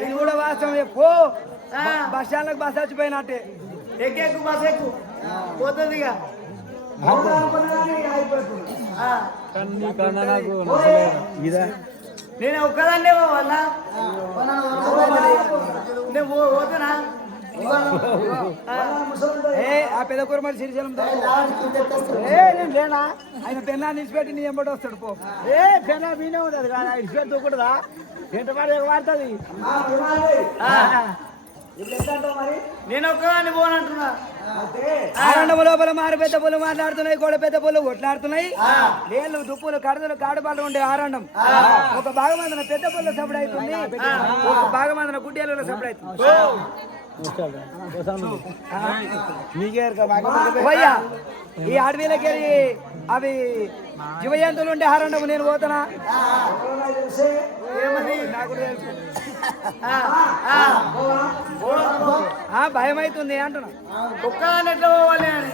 ఇది కూడా వాస్తవం ఎక్కువ బస్ స్టాండ్లకు బస్ వచ్చిపోయినట్టే ఎక్కేకు బస్ ఎక్కువ పోతుంది నేను ఒక్కదాన్నే పోవాలా నేను పోతున్నా ఆ పెద్ద కురమడి సిరిశలం నేను లేనా ఆయన పెన్నా నిలిచిపెట్టి నీ ఎంబడి వస్తాడు పో పెన్నా మీనే ఉండదు కదా ఇడిచిపెట్టి దూకూడదా ఎంత వాడుతుంది నేను ఒక్కదాన్ని పోనంటున్నా ఆరండము లోపల మారు పెద్ద పూలు మాట్లాడుతున్నాయి గోడ పెద్ద పూలు కొట్లాడుతున్నాయి నీళ్ళు దుప్పులు కడదలు కాడుబాటు ఉండే ఆరండం ఒక భాగం మందిన పెద్ద పూల సపడి అవుతుంది ఒక భాగం మందిన గుడ్డేళ్ళ సపడి అవుతుంది ఈ అడవిలకి అవి జీవజంతువులు ఉండే ఆరండము నేను పోతున్నా భయం అవుతుంది అంటున్నా కుక్క ఎట్లా పోవాలి అని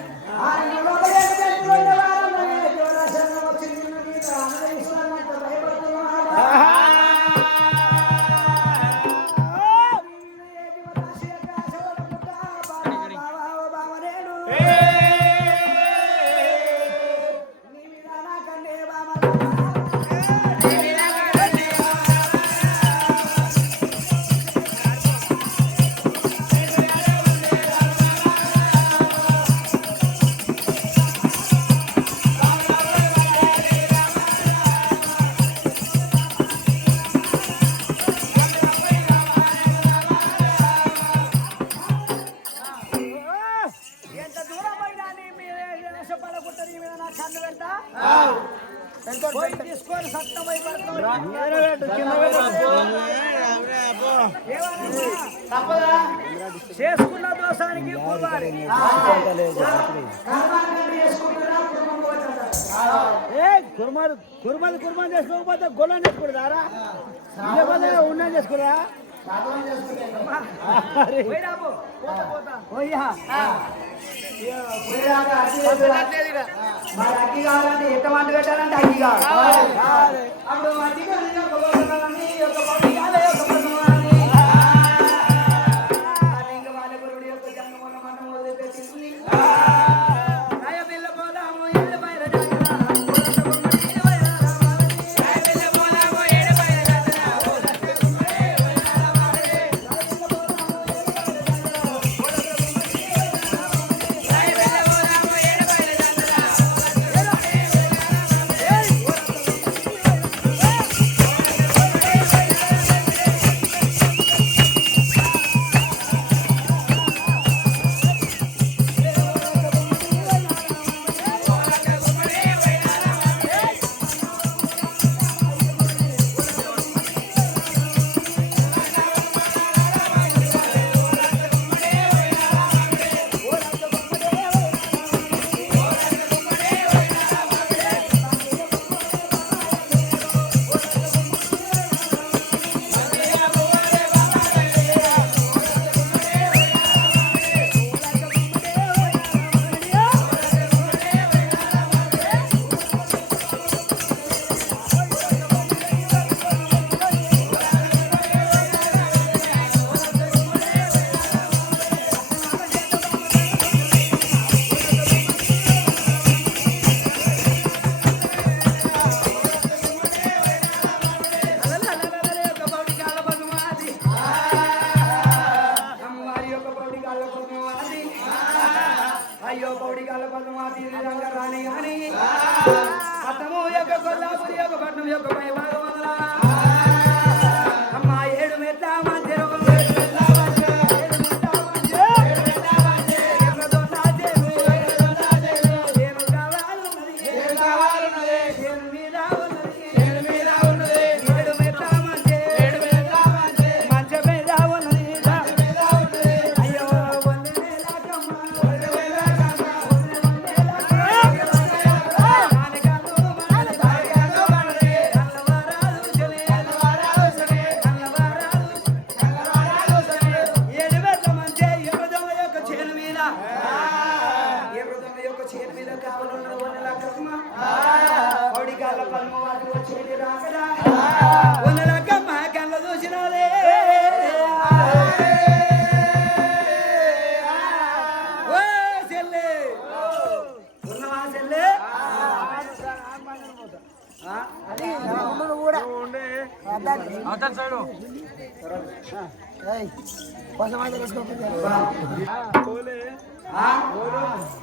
చేసుకున్న దోషానికి కుర్మాన్ చేసుకోకపోతే గొల్లం చేసుకోరారా ఉన్నా చేసుకోరా మరి అగ్గి కావాలంటే ఎంత వంట పెట్టాలంటే అగ్గి కావాలి అప్పుడు అగ్గి అయ్యో పౌడి కాళ్ళ పద్మాతి విధంగా రాని అని పట్టము యొక్క కొల్లాపురి యొక్క పట్నం యొక్క పై భాగం అమ్మ 7 మెట్ల మధ్య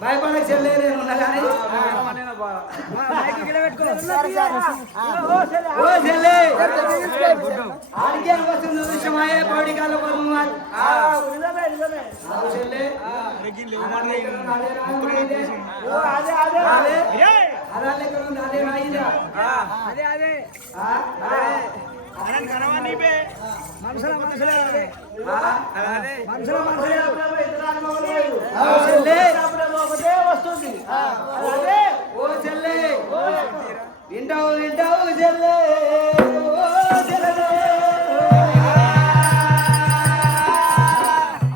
భయపడక చెల్లేదు కానీ ఆడికే వస్తుంది విషయమాయే పౌడి కాల మనుషుల మనుషులే మనుషుల మనుషులే వస్తుంది ఓ చెల్లె వింటావు వింటావు చెల్లె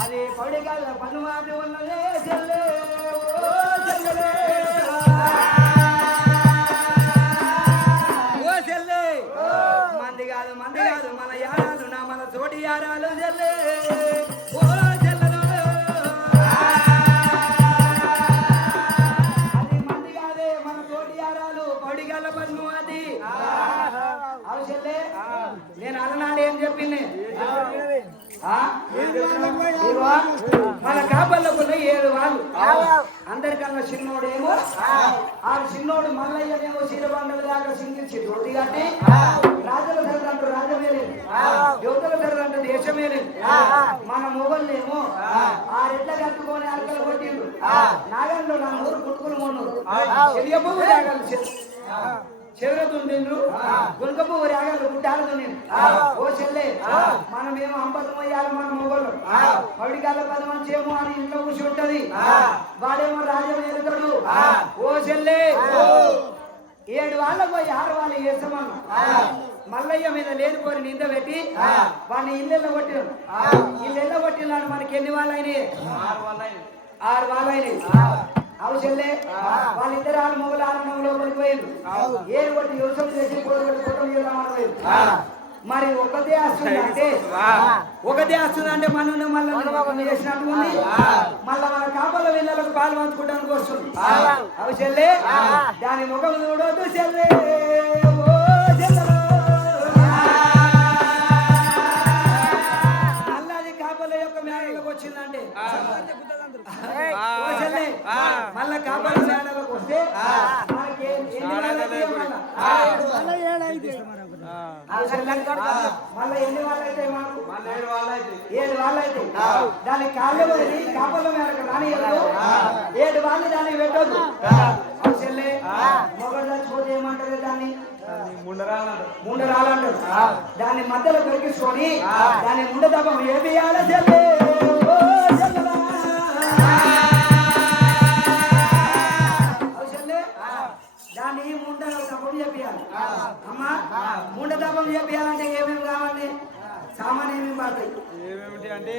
అది పౌడికాల పనుమాది ఉన్నదే చెల్లె ఓ చెల్లె మంది కాదు మన యారాలు నా మన తోటి యారాలు చెల్లె నేను అలనాడు ఏం చెప్పింది మన కాపర్లకు 7 వాళ్ళు అందరికన్నా చిన్నోడేమో ఆ చిన్నోడు మల్లయ్యనేమో చీరబండలు దాకా సింగించి రోడ్డు కట్టి రాజుల ధర అంటూ రాజమేలే యువతల ధర అంటే దేశమేలే మన మొగళ్ళేమో ఆ రెడ్ల కట్టుకొని అరకలు కొట్టిండు నాగంలో నా 3 పుట్టుకులు మొన్నరు చెలియబోగు రాగలు చెవులతుండ్రు గుంకపు రాగాలు గుడ్డాలతో ఓ చెల్లె మనమేమో అంబతమయ్యాలి మన మొగలు పౌడికాల 10 మంది ఏమో అని ఇంట్లో కూర్చి ఉంటది వాడేమో రాజ్యం ఎలుతాడు ఓ చెల్లె 7 వాళ్ళకు 6 వాళ్ళు చేస్తామన్న మల్లయ్య మీద లేనిపోని నింద పెట్టి వాడిని ఇల్లెళ్ళ కొట్టినాడు ఇల్లెళ్ళ కొట్టినాడు మనకి ఎన్ని వాళ్ళు అయినాయి 6 వాళ్ళు అయినాయి అవు చెల్లె వాళ్ళిద్దరు ఆరు మొగలు 6 మొగలు లోపలికి పోయిండు ఏడు కొట్టి యోసం చేసి కొట్టి మరి ఒకటే వస్తుందంటే మనం మళ్ళీ చేసినట్టు ఉంది మళ్ళా మన కాపల వీళ్ళకు పాలు పంచుకోవడానికి వస్తుంది అవు చెల్లె దాని ముఖం చూడొద్దు చెల్లె మళ్ళీ కాపల యొక్క మేడలకు వచ్చిందంటే మళ్ళా కాపల మేడలకు వస్తే మళ్ళీ ఎన్ని వాళ్ళు అయితే మాకు 7 వాళ్ళు అయితే దాని కాళ్ళు వదిలి కాపల మేరకు రానియదు 7 వాళ్ళు దాన్ని పెట్టొద్దు చెల్లె మొగలు చచ్చిపోతే ఏమంటారు దాన్ని ముండరాలంటారు దాన్ని మధ్యలో పెరిగించుకొని దాన్ని ముండదపం ఏపియాలి చెల్లె దాన్ని ముండ తప్పం చెప్పాలి అమ్మా ముండ తప్పం చెప్పాలంటే ఏమేమి కావాలి సామాన్ ఏమేమి పడతాయి ఏమేమిటి అంటే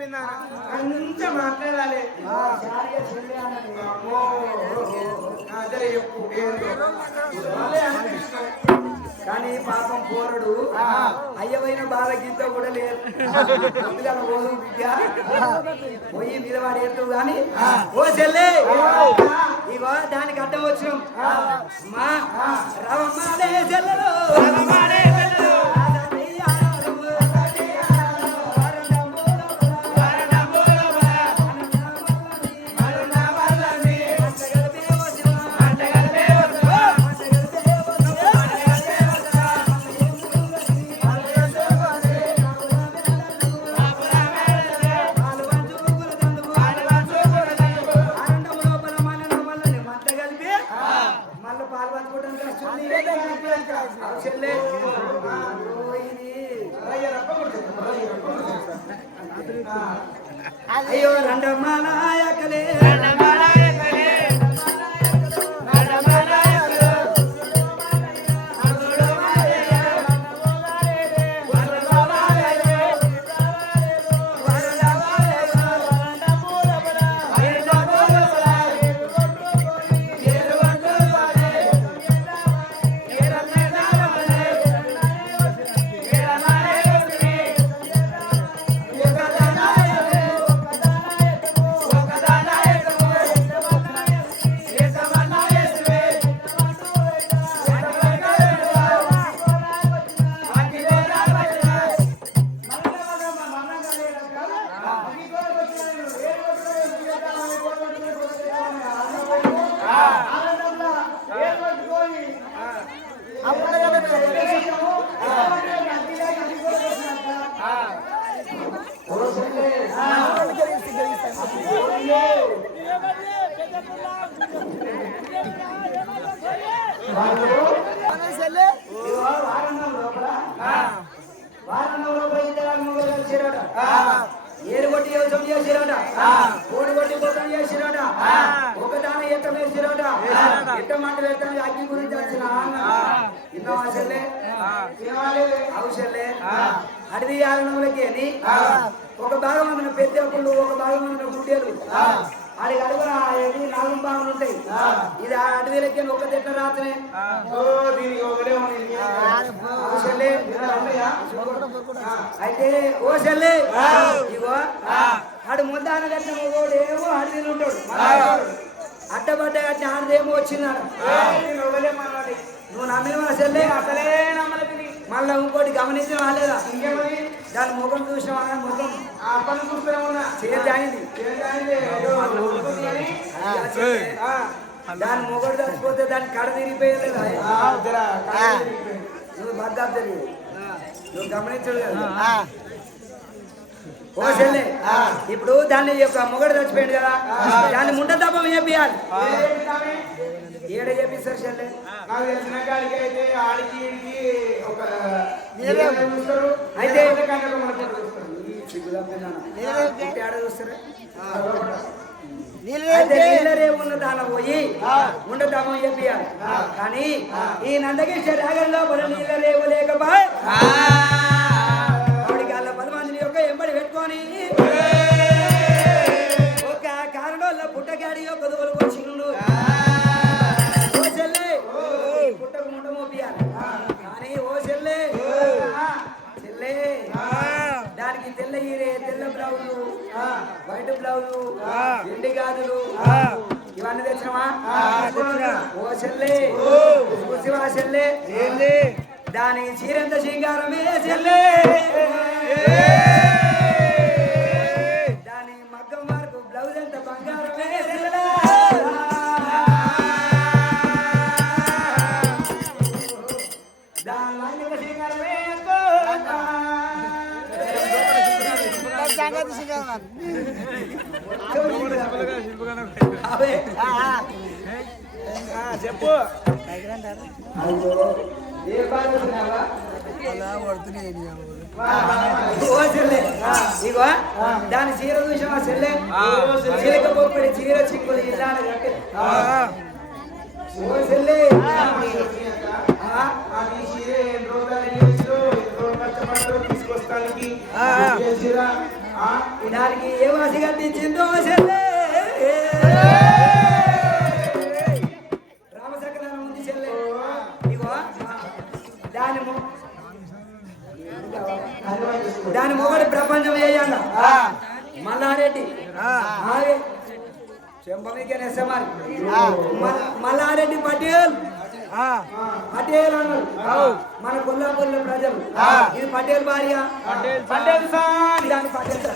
చెప్పిందా అంత మాట్లాడాలి అదే చెప్పు కానీ పాపం పోరడు అయ్యమైన బాధ గింత కూడా లేదు పోదు బిడ్డ పోయి మీద వాడు ఎత్తు కానీ ఓ చెల్లె ఇగో దానికి అడ్డం వచ్చినాం మా రవమ్మాడే చెల్లెలు రవమ్మాడే చెల్లెలు అయ్యో రండమ్మా నాయకలే ఏరుగొట్టి యోచం చేసిరాట కోడిగొట్టి పోతం చేసిరాట ఒక దాన ఎట్టం వేసిరాట ఎట్ట మాట పెడతాను అగ్గి గురించి వచ్చిన ఇన్నో ఆశలే అవసరలే అడివి ఆరణములకి అని ఒక భాగం అందున పెద్దప్పుడు ఒక భాగం అందున గుడ్డేలు అడిగి అడుగున నాలుగు భాగములు ఉంటాయి ఇది ఆ అడవిలకి ఒక తిట్ట రాత్రే అయితే ఓ చెల్లి ఇగో ఆడు ముద్దాన కట్టిన ఏమో అడవిలు ఉంటాడు అడ్డబడ్డ కట్టిన ఆడదేమో వచ్చిందాడు నువ్వు నమ్మిన చెల్లి అసలే నమ్మలేదు మళ్ళీ ఇంకోటి గమనించడం రాలేదా దాని ముఖం చూసినా ముఖం చేయింది దాని మొగడు చచ్చిపోతే దాన్ని కడ తిరిగిపోయలేదా నువ్వు బద్దాలు తెలియదు నువ్వు గమనించడు కదా ఓ చెల్లె ఇప్పుడు దాన్ని యొక్క మొగడు చచ్చిపోయాడు కదా దాన్ని ముండ తప్పం చెప్పాలి ఏడ చెప్పిస్తారు చెల్లె నాకు తెలిసిన కాడికి అయితే ఆడికి అయితే నీళ్ళరేమున్న దాన పోయి ఉండతామని చెప్పాలి కానీ ఈ నందకిష్ట రాగంలో మన నీళ్ళరేవు లేకపోయి ఆవిడికి వాళ్ళ 10 మందిని యొక్క ఎంబడి పెట్టుకొని ఒక కారణంలో పుట్టగాడి యొక్క దోలకు వచ్చిండు ఓ చెల్లె పుట్టకు ముండ మోపియాలి కానీ ఓ చెల్లె చెల్లె దానికి తెల్ల ఈరే తెల్ల బ్లౌజు వైట్ బ్లౌజు ఎండి గాజులు ఇవన్నీ తెచ్చినవా ఓ చెల్లె చూసివా చెల్లె దానికి చీరంత సింగారమే చెల్లె దాని మగ్గం వరకు బ్లౌజ్ అంత బంగారమే చెల్లె దాని లంగ సింగారమే చెప్పు ఇగో దాని చీర చూసావా చెల్లె చిలక పొప్పడి చీర చిక్కులు ఇలా చెల్లె దానికి ఏ వాసి కట్టించిందో చెల్లే రామచక్రాన్ని ఉంది చెల్లే ఇగో దాని మొగడు ప్రపంచం వేయాల మల్లారెడ్డి మల్లారెడ్డి పటేల్ పటేల్ అన్నారు మన కొల్లాపూర్లో ప్రజలు ఇది పటేల్ భార్య పటేల్ సార్ దాని పటేల్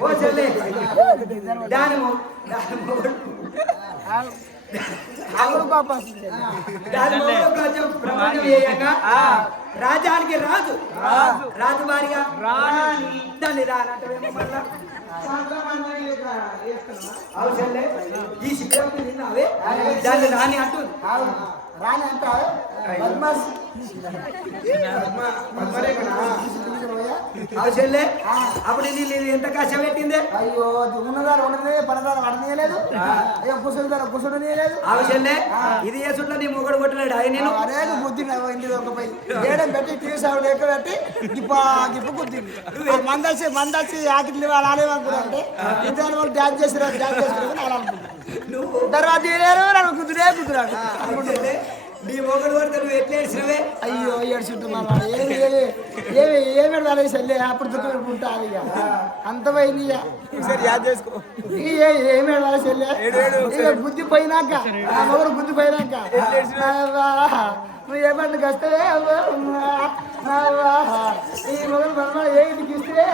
ఓ చెల్లె దాని రాజానికి రాజు రాజు భార్య దాన్ని రానంటే మళ్ళా అవసరంలే ఈ శిబిరం తిన్నావే దాన్ని రాని అంటుంది రాని అంటావు అవసరంలే అప్పుడు నీళ్ళు ఎంత కష్టం పెట్టిందే అయ్యో ఉన్నదారు ఉండదే పడదారు పడనీయలేదు అయ్యో కుసుడు కుసుడనీయలేదు అవసరంలే ఇది ఏ చుట్ల నీ మొగడు కొట్టలేడు ఆయన నేను అరేది గుద్దిన ఇంటి ఒకపై ఏడం పెట్టి టీవీ సాగు లెక్క పెట్టి గిప్పు గుద్దింది మందసి ఆకిట్లు వాళ్ళు ఆడేమనుకుంటే ఇద్దరు వాళ్ళు డ్యాన్స్ చేసినారు తర్వాత తీయలేరు నన్ను కుదురాడు నీ మొగడు కొడితే నువ్వు ఎట్లా ఏడ్చినవే అయ్యో ఏడ్చుంటున్నా ఏమి వాళ్ళకి సల్లే అప్పుడు దుఃఖం ఇక అంత పోయింది ఏమి వాళ్ళ సెల్లే ఇక బుద్ధి పోయినాక ఆ మొగడు బుద్ధి పోయినాక నువ్వు ఏమన్నా వస్తే ఈ మొగలు బొమ్మ ఏంటికి ఇస్తే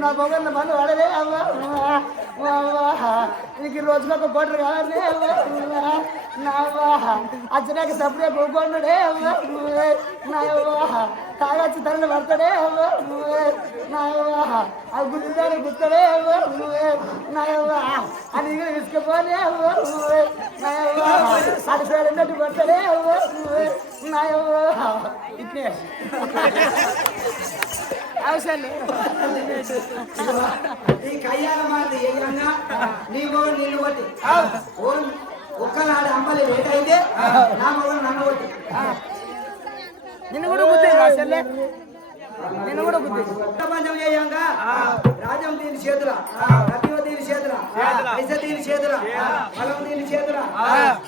నా మొగలు మన వాడలే నీకు రోజుకొక కోటర్ కావాలి అచ్చనాక సప్పుడే పోగొండే తాగొచ్చి తల్లి పడతాడే అది గుర్తుదాన్ని గుర్తాడే అది తీసుకుపోనే అది సరైనట్టు పడతాడే ఇట్నే అవసరం ఈ కయ్యాల మాట ఏమన్నా నీ మొగడు నిన్ను కొట్టి ఒక్కనాడు అమ్మలు లేట్ అయితే నా మొగడు నన్ను కొట్టి నిన్ను కూడా గుర్తే చెల్లె నిన్ను కూడా గుర్తే ప్రపంచం చేయంగా రాజ్యం దీని చేతుల రత్నం దీని చేతుల పైస దీని చేతుల బలం దీని చేతుల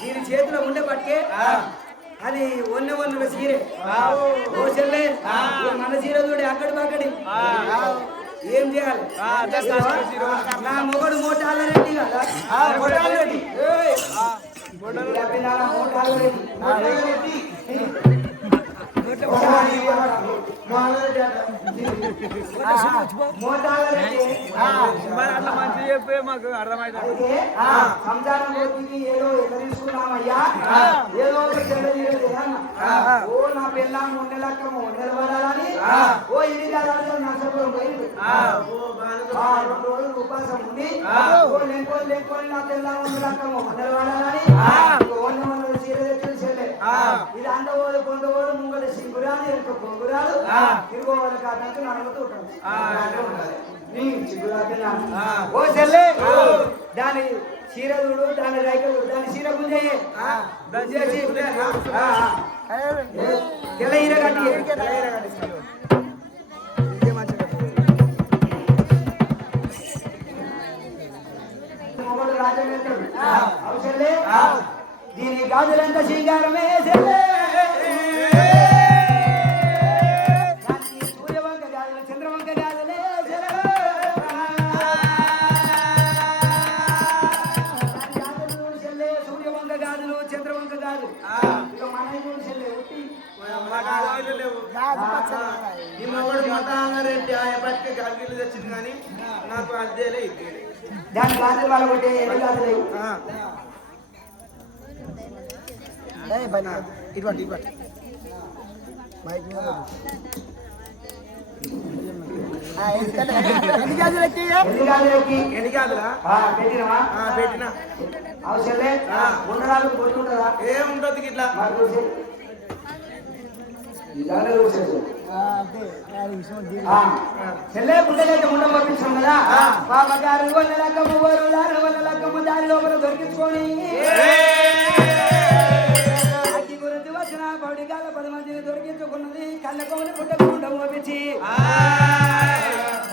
దీని చేతిలో ఉండే పట్టుకే అది ఒన్నెల సీరే ఓ చెల్లె మన సీర చూడే అక్కడి పక్కడి ఏం చేయాలి నా మొగడు మోటాలరెడ్డి కదా మోటాలరెడ్డి మాకు అర్థమైంది సంసారం ఏదో ఎక్కడ తీసుకున్నామయ్యా ఏదో ఓ నా పిల్ల మొన్నెలక్కము నిలబడాలని ఓ ఇది కాదు నష్టపోయి పోయింది 2 రోజులు ఉపాసం ఉండి ఓ లేకొని నా పిల్ల మొన్నెలక్కము నిలబడాలని చీర తెచ్చేలే ఇది అందోడు కొందోడు ముంగడ సింగురాలు ఎంత పొంగురాలు తిరుగువాలి కాబట్టి నడుగుతూ ఉంటాను ఓ చెల్లె దాని చీర చూడు దాని రైకలు దాని చీర గుంజయ్యే తెల్ల ఈర కట్టి రాజమేంద్రుడు దీని గాజులంత శ్రీకారమే చెల్లె సూర్యవంక గాజులు చంద్రవంక గాజులే చెల్లె సూర్యవంక గాజులు చంద్రవంక గాజులు ఇక మన చెల్లె రెడ్డి ఆయన బట్టి గల్లీలు తెచ్చింది కానీ నాకు అదేలే ఇద్దేలే దాని గాజులు వాళ్ళ కొట్టే ఎన్ని గాజులు ఇటువంటి ఎన్ని గాజులా పెట్టినా అవసరలే ఉండడానికి పోతుంటుందా ఏముంటుంది ఇట్లా ఇలానే చూసేది అంతే ఆ విషయం ఉంది. చెల్లె పుట్టలేక ఉండ పంపించాం కదా బాబగారు వల్ల లక్కము వరులారు వల్ల లక్కము దాని లోపల దొరికించుకొని అగ్గి గురించి వచ్చిన పౌడిగాల 10 మందిని దొరికించుకున్నది కళ్ళకొమని పుట్టకుండా పంపించి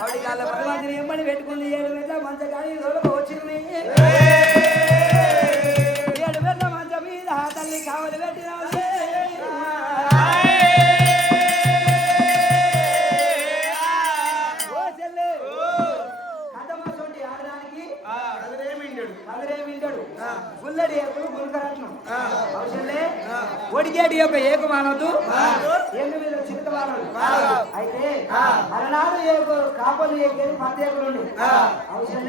పౌడిగాల 10 మందిని ఎంబడి పెట్టుకుంది 7 వేల మంచగాడి దొరక వచ్చింది 7 వేల మంచ మీద తల్లి కావలి పెట్టినాది గుల్లడి ఎప్పుడు గురుకరత్నం ఒడిగేడి యొక్క ఏకమానవద్దు ఏమి మీద చిత్తమానవుడు అయితే అలనాడు కాపలు ఏకేది 10 ఏకులు అవసరం